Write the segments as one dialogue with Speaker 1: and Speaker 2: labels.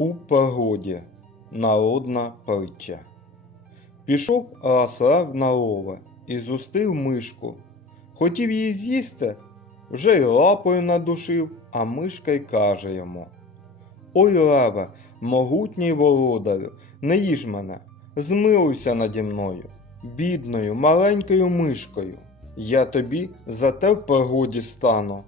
Speaker 1: У погоді народна притча. Пішов лев на лове і зустрів мишку. Хотів її з'їсти, вже й лапою надушив, а мишка й каже йому: Ой, леве, могутній володарю, не їж мене, змилуйся наді мною, бідною, маленькою мишкою. Я тобі за те в пригоді стану.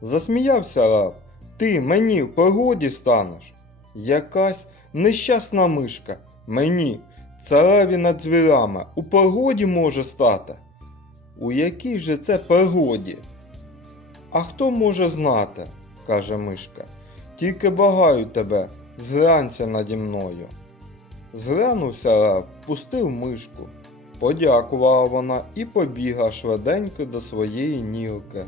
Speaker 1: Засміявся лев, ти мені в пригоді станеш. Якась нещасна мишка мені, цареві над звірами, у пригоді може стати. У якій же це пригоді? А хто може знати, каже мишка. Тільки багаю тебе, зглянься наді мною. Зглянувся лев, пустив мишку. Подякувала вона і побігла швиденько до своєї нірки.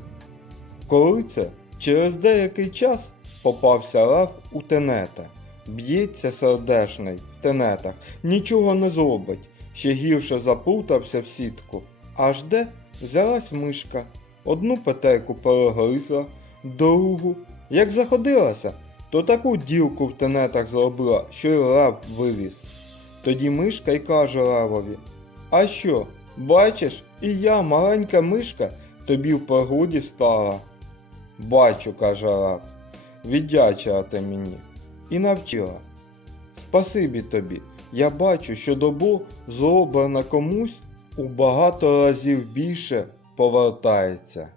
Speaker 1: Коли це через деякий час попався лев у тенета. Б'ється сердешний в тенетах, нічого не зробить, ще гірше заплутався в сітку. Аж де взялась мишка, одну петельку перегризла, другу. Як заходилася, то таку ділку в тенетах зробила, що й лев виліз. Тоді мишка й каже левові: А що, бачиш, і я, маленька мишка, тобі в пригоді стала. Бачу, каже лев, віддячила ти мені і навчила. Спасибі тобі, я бачу, що добу зроблене комусь у багато разів більше повертається.